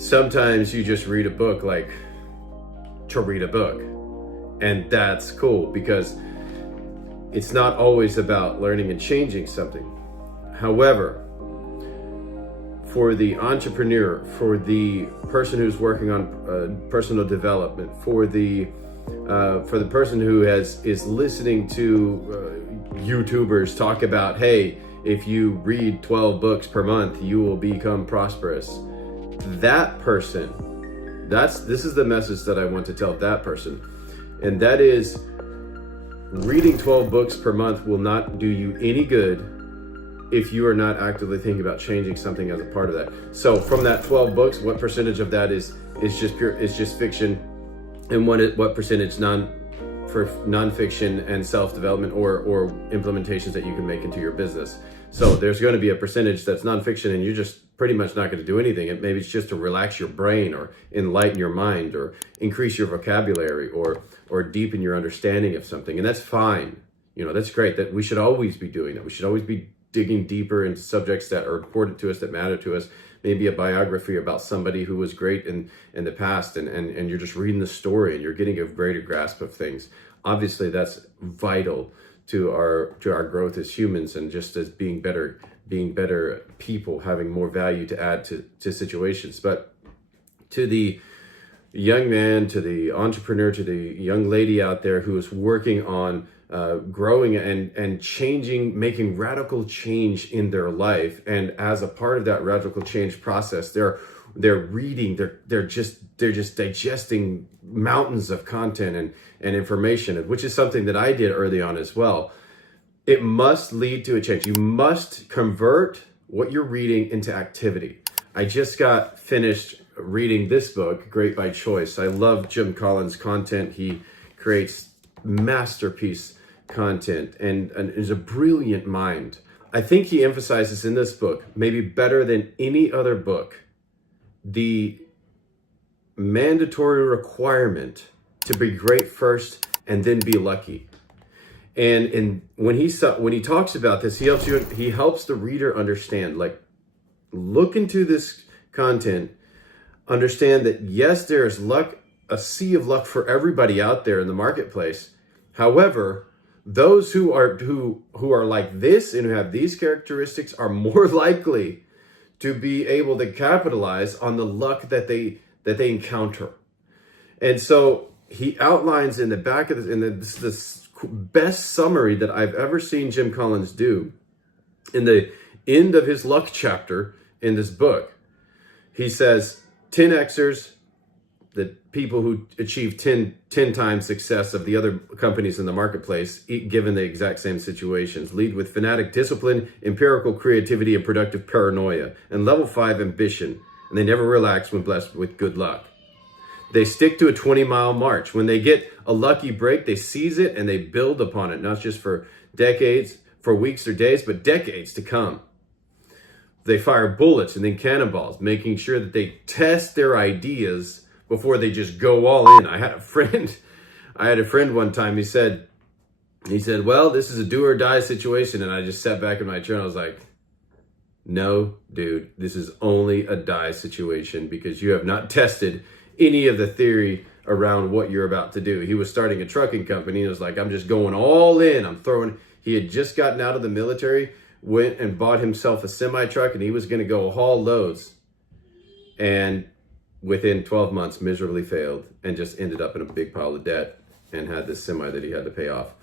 sometimes you just read a book like to read a book. And that's cool because it's not always about learning and changing something. However, for the entrepreneur, for the person who's working on personal development, for the person who is listening to YouTubers talk about, hey, if you read 12 books per month, you will become prosperous. That person, this is the message that I want to tell that person. And that is, reading 12 books per month will not do you any good if you are not actively thinking about changing something as a part of that. So from that 12 books, what percentage of that is just fiction, and what percentage nonfiction and self-development or implementations that you can make into your business. So there's going to be a percentage that's nonfiction and you're just pretty much not going to do anything. Maybe it's just to relax your brain or enlighten your mind or increase your vocabulary or deepen your understanding of something. And that's fine. That's great. That we should always be doing that. We should always be digging deeper into subjects that are important to us, that matter to us. Maybe a biography about somebody who was great in the past, and you're just reading the story and you're getting a greater grasp of things. Obviously, that's vital to our growth as humans, and just as being better people, having more value to add to situations. But to the young man, to the entrepreneur, to the young lady out there who is working on growing and changing, making radical change in their life, and as a part of that radical change process, they're reading, they're just digesting mountains of content and information, which is something that I did early on as well. It must lead to a change. You must convert what you're reading into activity. I just got finished reading this book, Great by Choice. I love Jim Collins' content. He creates masterpiece content and is a brilliant mind. I think he emphasizes in this book, maybe better than any other book, the mandatory requirement to be great first and then be lucky. And when he talks about this, he helps the reader understand, like, look into this content, understand that yes, there is luck, a sea of luck for everybody out there in the marketplace. However, those who are like this and who have these characteristics are more likely to be able to capitalize on the luck that they encounter. And so he outlines in the back of this best summary that I've ever seen Jim Collins do. In the end of his luck chapter in this book, he says 10Xers, the people who achieve 10 times success of the other companies in the marketplace, given the exact same situations, lead with fanatic discipline, empirical creativity, and productive paranoia, and level 5 ambition, and they never relax when blessed with good luck. They stick to a 20-mile march. When they get a lucky break, they seize it and they build upon it, not just for decades, for weeks or days, but decades to come. They fire bullets and then cannonballs, making sure that they test their ideas before they just go all in. I had a friend one time, he said, well, this is a do or die situation. And I just sat back in my chair and I was like, no, dude, this is only a die situation because you have not tested any of the theory around what you're about to do. He was starting a trucking company and was like, I'm just going all in. He had just gotten out of the military, went and bought himself a semi truck, and he was going to go haul loads. And within 12 months, miserably failed and just ended up in a big pile of debt and had this semi that he had to pay off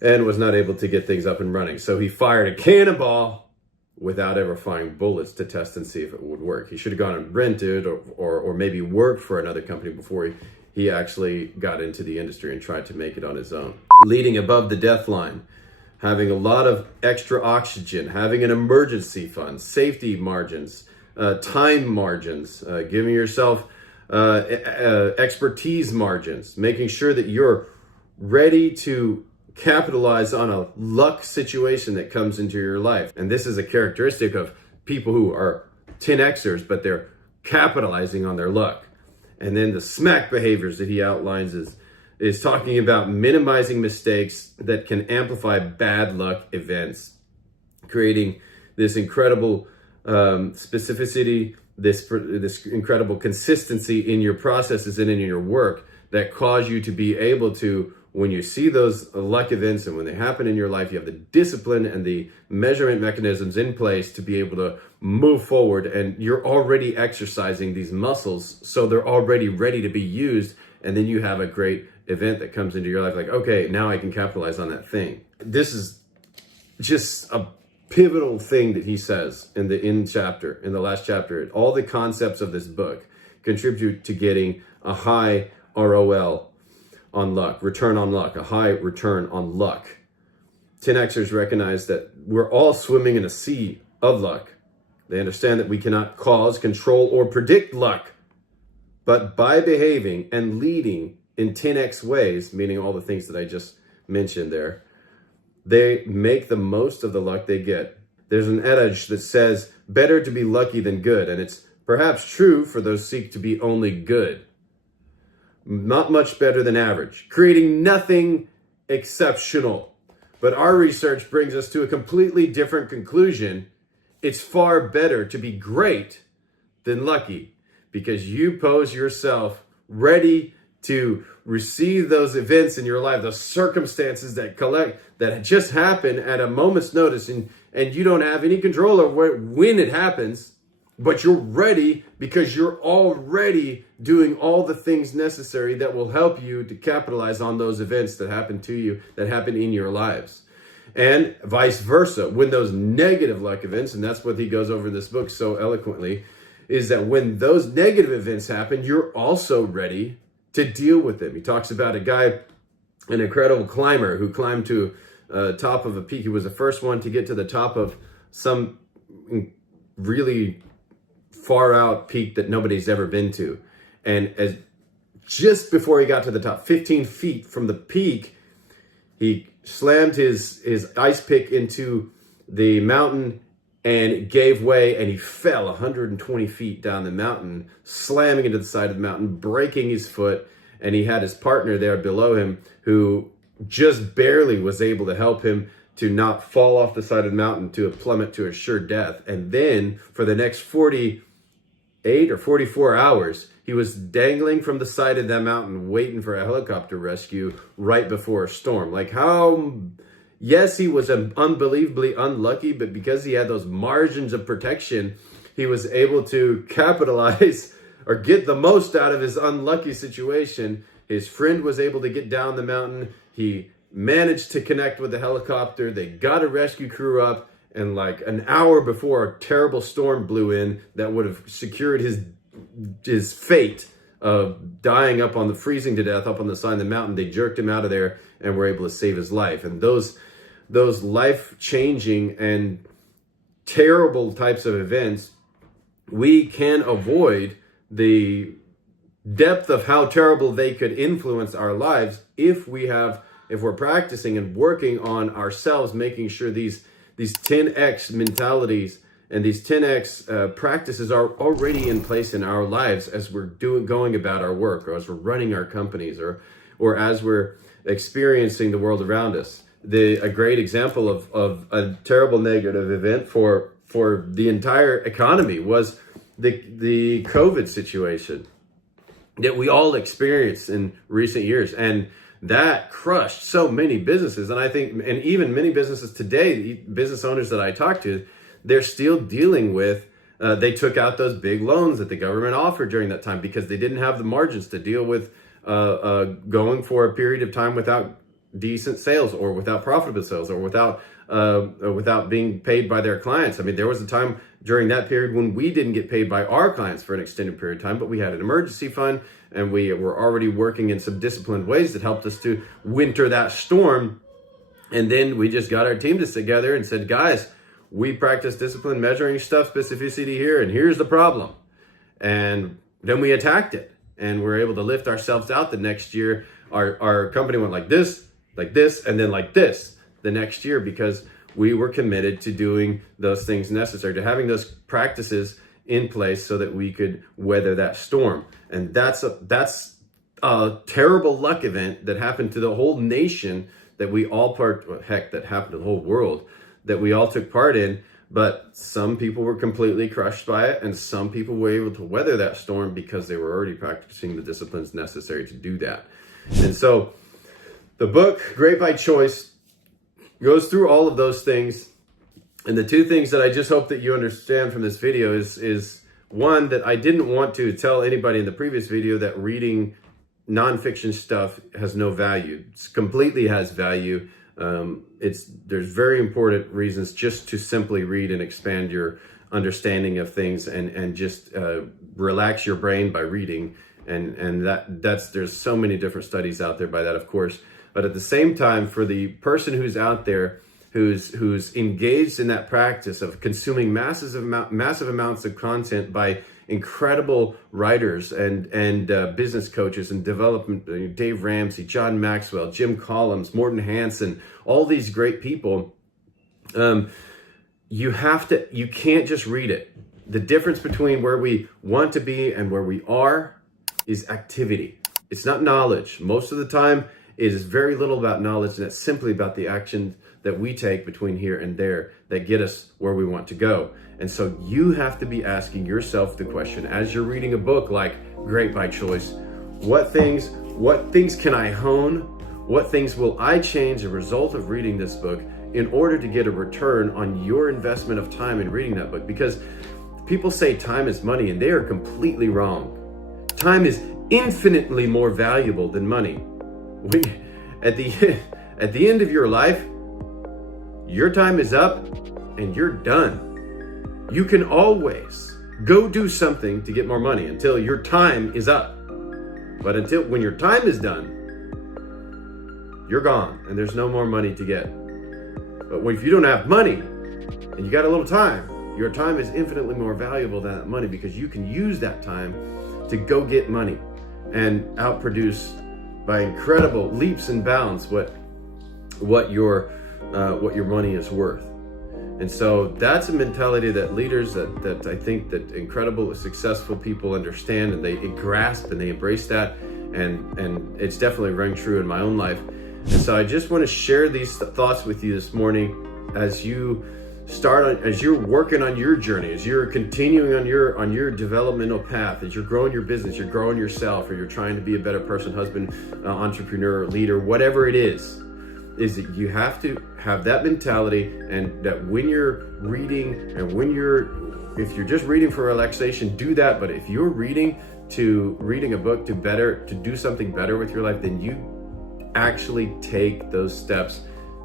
and was not able to get things up and running. So he fired a cannonball without ever firing bullets to test and see if it would work. He should have gone and rented or maybe worked for another company before he actually got into the industry and tried to make it on his own. Leading above the death line, having a lot of extra oxygen, having an emergency fund, safety margins, time margins, giving yourself expertise margins, making sure that you're ready to capitalize on a luck situation that comes into your life. And this is a characteristic of people who are 10Xers, but they're capitalizing on their luck. And then the smack behaviors that he outlines is talking about minimizing mistakes that can amplify bad luck events, creating this incredible specificity this incredible consistency in your processes and in your work that cause you to be able to, when you see those luck events and when they happen in your life, you have the discipline and the measurement mechanisms in place to be able to move forward, and you're already exercising these muscles, so they're already ready to be used. And then you have a great event that comes into your life, like, okay, now I can capitalize on that thing. This is just a pivotal thing that he says in the last chapter. All the concepts of this book contribute to getting a high ROL on luck, return on luck, a high return on luck. 10Xers recognize that we're all swimming in a sea of luck. They understand that we cannot cause, control, or predict luck, but by behaving and leading in 10X ways, meaning all the things that I just mentioned there, they make the most of the luck they get. There's an adage that says, better to be lucky than good, and it's perhaps true for those who seek to be only good. Not much better than average, creating nothing exceptional. But our research brings us to a completely different conclusion. It's far better to be great than lucky, because you pose yourself ready to receive those events in your life, those circumstances that just happen at a moment's notice, and you don't have any control over when it happens, but you're ready because you're already doing all the things necessary that will help you to capitalize on those events that happen to you, that happen in your lives. And vice versa, when those negative luck events, and that's what he goes over in this book so eloquently, is that when those negative events happen, you're also ready to deal with them. He talks about a guy, an incredible climber who climbed to top of a peak. He was the first one to get to the top of some really far out peak that nobody's ever been to. And just before he got to the top, 15 feet from the peak, he slammed his ice pick into the mountain and it gave way, and he fell 120 feet down the mountain, slamming into the side of the mountain, breaking his foot. And he had his partner there below him who just barely was able to help him to not fall off the side of the mountain to a plummet to a sure death. And then for the next 48 or 44 hours, he was dangling from the side of that mountain, waiting for a helicopter rescue right before a storm. Like, how... Yes, he was unbelievably unlucky, but because he had those margins of protection, he was able to capitalize or get the most out of his unlucky situation. His friend was able to get down the mountain. He managed to connect with the helicopter. They got a rescue crew up, and like an hour before a terrible storm blew in that would have secured his fate of dying up on the freezing to death up on the side of the mountain, they jerked him out of there and were able to save his life. And those life-changing and terrible types of events, we can avoid the depth of how terrible they could influence our lives if we're practicing and working on ourselves, making sure these 10X mentalities and these 10X practices are already in place in our lives as we're going about our work, or as we're running our companies, or as we're experiencing the world around us. A great example of a terrible negative event for the entire economy was the COVID situation that we all experienced in recent years. And that crushed so many businesses. And I think, and even many businesses today, business owners that I talk to, they're still dealing with, they took out those big loans that the government offered during that time because they didn't have the margins to deal with going for a period of time without decent sales, or without profitable sales, or without being paid by their clients. I mean, there was a time during that period when we didn't get paid by our clients for an extended period of time, but we had an emergency fund, and we were already working in some disciplined ways that helped us to winter that storm. And then we just got our team together and said, guys, we practice discipline, measuring stuff, specificity here, and here's the problem. And then we attacked it, and we're able to lift ourselves out the next year. Our company went like this, and then like this the next year, because we were committed to doing those things necessary, to having those practices in place so that we could weather that storm. And that's a terrible luck event that happened to the whole nation, that we all that happened to the whole world, that we all took part in. But some people were completely crushed by it, and some people were able to weather that storm because they were already practicing the disciplines necessary to do that. And so the book, Great by Choice, goes through all of those things. And the two things that I just hope that you understand from this video is one, that I didn't want to tell anybody in the previous video that reading nonfiction stuff has no value. It completely has value. There's very important reasons just to simply read and expand your understanding of things and just relax your brain by reading. And there's so many different studies out there by that, of course. But at the same time, for the person who's out there who's engaged in that practice of consuming massive amounts of content by incredible writers and business coaches and development, Dave Ramsey, John Maxwell, Jim Collins, Morton Hansen, all these great people, you can't just read it. The difference between where we want to be and where we are is activity. It's not knowledge. Most of the time, it is very little about knowledge, and it's simply about the action that we take between here and there that get us where we want to go. And so you have to be asking yourself the question, as you're reading a book like Great by Choice, what things can I hone? What things will I change as a result of reading this book in order to get a return on your investment of time in reading that book? Because people say time is money, and they are completely wrong. Time is infinitely more valuable than money. At the end of your life, your time is up and you're done. You can always go do something to get more money until your time is up. But when your time is done, you're gone and there's no more money to get. But if you don't have money and you got a little time, your time is infinitely more valuable than that money, because you can use that time to go get money and outproduce by incredible leaps and bounds what your money is worth. And so that's a mentality that leaders, that I think that incredible, successful people understand, and they grasp and they embrace that. And it's definitely rung true in my own life. And so I just want to share these thoughts with you this morning as you're working on your journey, as you're continuing on your developmental path, as you're growing your business, you're growing yourself, or you're trying to be a better person, husband, entrepreneur, leader, whatever it is that you have to have that mentality, and that when you're reading, and if you're just reading for relaxation, do that. But if you're reading a book to do something better with your life, then you actually take those steps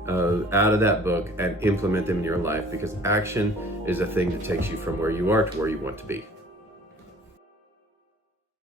out of that book and implement them in your life, because action is a thing that takes you from where you are to where you want to be.